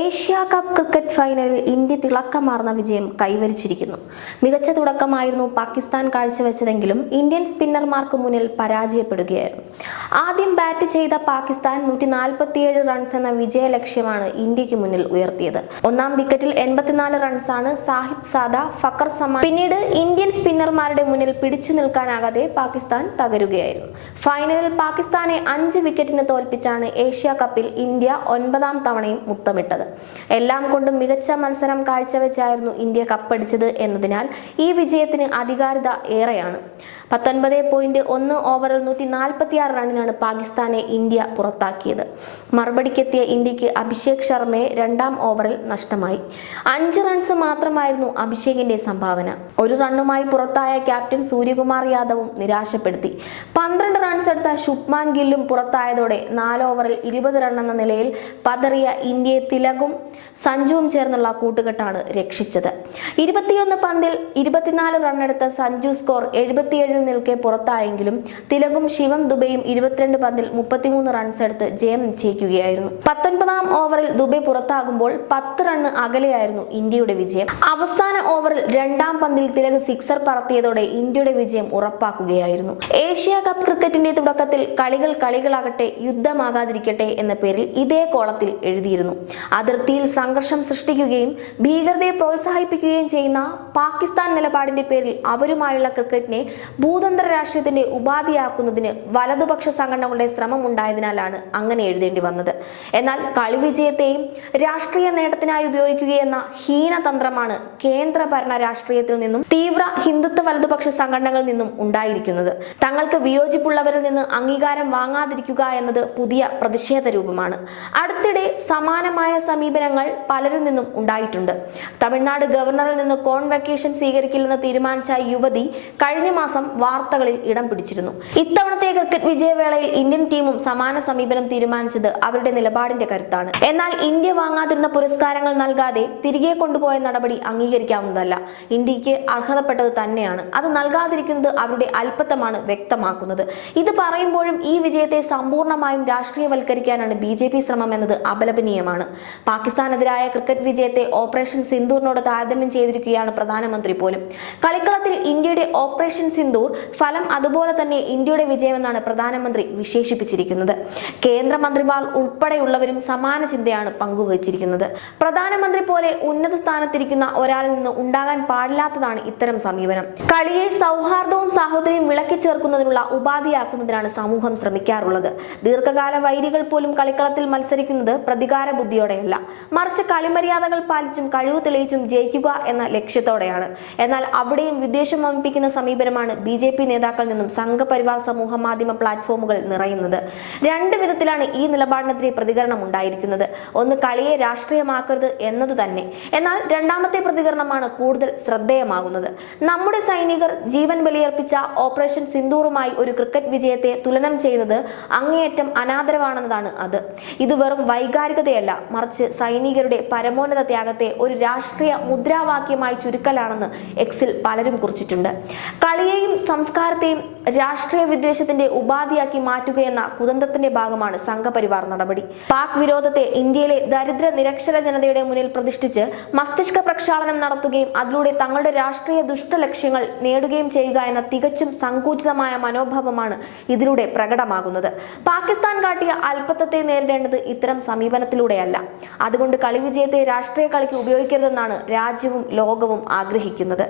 Asia cup cricket ഫൈനലിൽ India തിളക്കമാർന്ന വിജയം കൈവരിച്ചിരിക്കുന്നു. മികച്ച തുടക്കമായിരുന്നു പാകിസ്ഥാൻ കാഴ്ചവെച്ചതെങ്കിലും ഇന്ത്യൻ സ്പിന്നർമാർക്ക് മുന്നിൽ പരാജയപ്പെടുകയായിരുന്നു. ആദ്യം ബാറ്റ് ചെയ്ത പാകിസ്ഥാൻ 147 റൺസ് എന്ന വിജയ ലക്ഷ്യമാണ് ഇന്ത്യക്ക് മുന്നിൽ ഉയർത്തിയത്. ഒന്നാം വിക്കറ്റിൽ 84 റൺസാണ് സാഹിബ് സാദ ഫക്കർ സമാൻ. പിന്നീട് ഇന്ത്യൻ സ്പിന്നർമാരുടെ മുന്നിൽ പിടിച്ചു നിൽക്കാനാകാതെ പാകിസ്ഥാൻ തകരുകയായിരുന്നു. ഫൈനലിൽ പാകിസ്ഥാനെ 5 വിക്കറ്റിന് തോൽപ്പിച്ചാണ് ഏഷ്യ കപ്പിൽ ഇന്ത്യ 9ാം തവണയും മുത്തമിട്ടത്. എല്ലാം കൊണ്ടും മികച്ച മത്സരം കാഴ്ചവെച്ചായിരുന്നു ഇന്ത്യ കപ്പടിച്ചത് എന്നതിനാൽ ഈ വിജയത്തിന് അധികാരിത ഏറെയാണ്. 19.1 ഓവറിൽ 146 റണ്ണിനാണ് പാകിസ്ഥാനെ ഇന്ത്യ പുറത്താക്കിയത്. മറുപടിക്കെത്തിയ ഇന്ത്യക്ക് അഭിഷേക് ശർമ്മയെ 2ാം ഓവറിൽ നഷ്ടമായി. 5 റൺസ് മാത്രമായിരുന്നു അഭിഷേകിന്റെ സംഭാവന. 1 റണ്ണുമായി പുറത്തായ ക്യാപ്റ്റൻ സൂര്യകുമാർ യാദവും നിരാശപ്പെടുത്തി. 12 റൺസ് എടുത്ത ശുഭ്മാൻ ഗില്ലും പുറത്തായതോടെ 4 ഓവറിൽ 20 റൺ എന്ന നിലയിൽ പതറിയ ഇന്ത്യയെ തിലകും സഞ്ജുവും ചേർന്നുള്ള കൂട്ടുകെട്ടാണ് രക്ഷിച്ചത്. 21 പന്തിൽ 24 റണ്ണെടുത്ത സഞ്ജു സ്കോർ 77 നിൽക്കെ പുറത്തായെങ്കിലും തിലകും ശിവം ദുബെയും 22 പന്തിൽ 33 റൺസ് എടുത്ത് ജയം നിശ്ചയിക്കുകയായിരുന്നു. 19ാം ഓവറിൽ ദുബെ പുറത്താകുമ്പോൾ 10 റണ്ണ് അകലെയായിരുന്നു ഇന്ത്യയുടെ വിജയം. അവസാന ഓവറിൽ 2ാം പന്തിൽ തിലക് സിക്സർ പറത്തിയതോടെ ഇന്ത്യയുടെ വിജയം ഉറപ്പാക്കുകയായിരുന്നു. ഏഷ്യ കപ്പ് ക്രിക്കറ്റിന്റെ തുടക്കത്തിൽ കളികളാകട്ടെ യുദ്ധമാകാതിരിക്കട്ടെ എന്ന പേരിൽ ഇതേ കോളത്തിൽ എഴുതിയിരുന്നു. അതിർത്തിയിൽ സംഘർഷം സൃഷ്ടിക്കുകയും ഭീകരതയെ പ്രോത്സാഹിപ്പിക്കുകയും ചെയ്യുന്ന പാകിസ്ഥാൻ നിലപാടിന്റെ പേരിൽ അവരുമായുള്ള ക്രിക്കറ്റിനെ ഭൂതന്ത്ര രാഷ്ട്രീയത്തിന്റെ ഉപാധിയാക്കുന്നതിന് വലതുപക്ഷ സംഘടനകളുടെ ശ്രമം ഉണ്ടായതിനാലാണ് അങ്ങനെ എഴുതേണ്ടി വന്നത്. എന്നാൽ കളി വിജയത്തെയും രാഷ്ട്രീയ നേട്ടത്തിനായി ഉപയോഗിക്കുകയെന്ന ഹീനതന്ത്രമാണ് കേന്ദ്ര ഭരണ രാഷ്ട്രീയത്തിൽ നിന്നും തീവ്ര ഹിന്ദുത്വ വലതുപക്ഷ സംഘടനകളിൽ നിന്നും ഉണ്ടായിരിക്കുന്നത്. തങ്ങൾക്ക് വിയോജിപ്പുള്ളവരിൽ നിന്ന് അംഗീകാരം വാങ്ങാതിരിക്കുക എന്നത് പുതിയ പ്രതിഷേധ രൂപമാണ്. അടുത്തിടെ സമാനമായ സമീപനങ്ങൾ പലരിൽ നിന്നും ഉണ്ടായിട്ടുണ്ട്. തമിഴ്നാട് ഗവർണറിൽ നിന്ന് കോൺവെക്കേഷൻ സ്വീകരിക്കില്ലെന്ന് തീരുമാനിച്ച യുവതി കഴിഞ്ഞ മാസം വാർത്തകളിൽ ഇടം പിടിച്ചിരുന്നു. ഇത്തവണത്തെ ക്രിക്കറ്റ് വിജയവേളയിൽ ഇന്ത്യൻ ടീമും സമാന സമീപനം തീരുമാനിച്ചത് അവരുടെ നിലപാടിന്റെ കരുത്താണ്. എന്നാൽ ഇന്ത്യ വാങ്ങാതിരുന്ന പുരസ്കാരങ്ങൾ നൽകാതെ തിരികെ കൊണ്ടുപോയ നടപടി അംഗീകരിക്കാവുന്നതല്ല. ഇന്ത്യക്ക് അർഹതപ്പെട്ടത് തന്നെയാണ്. അത് നൽകാതിരിക്കുന്നത് അവരുടെ അല്പത്തമാണ് വ്യക്തമാക്കുന്നത്. ഇത് പറയുമ്പോഴും ഈ വിജയത്തെ സമ്പൂർണ്ണമായും രാഷ്ട്രീയവൽക്കരിക്കാനാണ് BJP ശ്രമം എന്നത് അപലപനീയമാണ്. പാകിസ്ഥാനെതിരായ ക്രിക്കറ്റ് വിജയത്തെ ഓപ്പറേഷൻ സിന്ദൂറിനോട് താരതമ്യം ചെയ്തിരിക്കുകയാണ് പ്രധാനമന്ത്രി പോലും. കളിക്കളത്തിൽ ഇന്ത്യയുടെ ഓപ്പറേഷൻ സിന്ദൂർ ഫലം അതുപോലെ തന്നെ ഇന്ത്യയുടെ വിജയമെന്നാണ് പ്രധാനമന്ത്രി വിശേഷിപ്പിച്ചിരിക്കുന്നത്. കേന്ദ്രമന്ത്രിമാർ ഉൾപ്പെടെയുള്ളവരും സമാന ചിന്തയാണ് പങ്കുവച്ചിരിക്കുന്നത്. പ്രധാനമന്ത്രി പോലെ ഉന്നത സ്ഥാനത്തിരിക്കുന്ന ഒരാളിൽ നിന്ന് ഉണ്ടാകാൻ പാടില്ലാത്തതാണ് ഇത്തരം സമീപനം. കളിയെ സൗഹാർദ്ദവും സാഹോദര്യവും വിളക്കി ചേർക്കുന്നതിനുള്ള ഉപാധിയാക്കുന്നതിനാണ് സമൂഹം ശ്രമിക്കാറുള്ളത്. ദീർഘകാല വൈരികൾ പോലും കളിക്കളത്തിൽ മത്സരിക്കുന്നത് പ്രതികാര ബുദ്ധിയോടെയല്ല, മറിച്ച് കളിമര്യാദകൾ പാലിച്ചും കഴിവ് തെളിയിച്ചും ജയിക്കുക എന്ന ലക്ഷ്യത്തോടെയാണ്. എന്നാൽ അവിടെയും വിദ്വേഷം വമിപ്പിക്കുന്ന സമീപനമാണ് BJP നേതാക്കളിൽ നിന്നും സംഘപരിവാർ സമൂഹ മാധ്യമ പ്ലാറ്റ്ഫോമുകൾ നിറയുന്നത്. 2 വിധത്തിലാണ് ഈ നിലപാടിനെതിരെ പ്രതികരണം ഉണ്ടായിരിക്കുന്നത്. ഒന്ന്, കളിയെ രാഷ്ട്രീയമാക്കരുത് എന്നതു തന്നെ. എന്നാൽ രണ്ടാമത്തെ പ്രതികരണമാണ് കൂടുതൽ ശ്രദ്ധേയമാകുന്നത്. നമ്മുടെ സൈനികർ ജീവൻ ബലിയർപ്പിച്ച ഓപ്പറേഷൻ സിന്ദൂറുമായി ഒരു ക്രിക്കറ്റ് വിജയത്തെ തുലനം ചെയ്യുന്നത് അങ്ങേയറ്റം അനാദരവാണെന്നതാണ് അത്. ഇത് വെറും വൈകാരികതയല്ല, മറിച്ച് സൈനികരുടെ പരമോന്നത ത്യാഗത്തെ ഒരു രാഷ്ട്രീയ മുദ്രാവാക്യമായി ചുരുക്കലാണെന്ന് എക്സിൽ പലരും കുറിച്ചിട്ടുണ്ട്. കളിയെയും സംസ്കാരത്തെയും രാഷ്ട്രീയ വിദ്വേഷത്തിന്റെ ഉപാധിയാക്കി മാറ്റുകയെന്ന കുതന്ത്രത്തിന്റെ ഭാഗമാണ് സംഘപരിവാർ നടപടി. പാക് വിരോധത്തെ ഇന്ത്യയിലെ ദരിദ്ര നിരക്ഷര ജനതയുടെ മുന്നിൽ പ്രതിഷ്ഠിച്ച് മസ്തിഷ്ക പ്രക്ഷാളനം നടത്തുകയും അതിലൂടെ തങ്ങളുടെ രാഷ്ട്രീയ ദുഷ്ടലക്ഷ്യങ്ങൾ നേടുകയും ചെയ്യുക എന്ന തികച്ചും സങ്കുചിതമായ മനോഭാവമാണ് ഇതിലൂടെ പ്രകടമാകുന്നത്. പാകിസ്ഥാൻ കാട്ടിയ അല്പത്തത്തെ നേരിടേണ്ടത് ഇത്തരം സമീപനത്തിലൂടെയല്ല. അതുകൊണ്ട് കളി വിജയത്തെ രാഷ്ട്രീയ കളിക്ക് ഉപയോഗിക്കരുതെന്നാണ് രാജ്യവും ലോകവും ആഗ്രഹിക്കുന്നത്.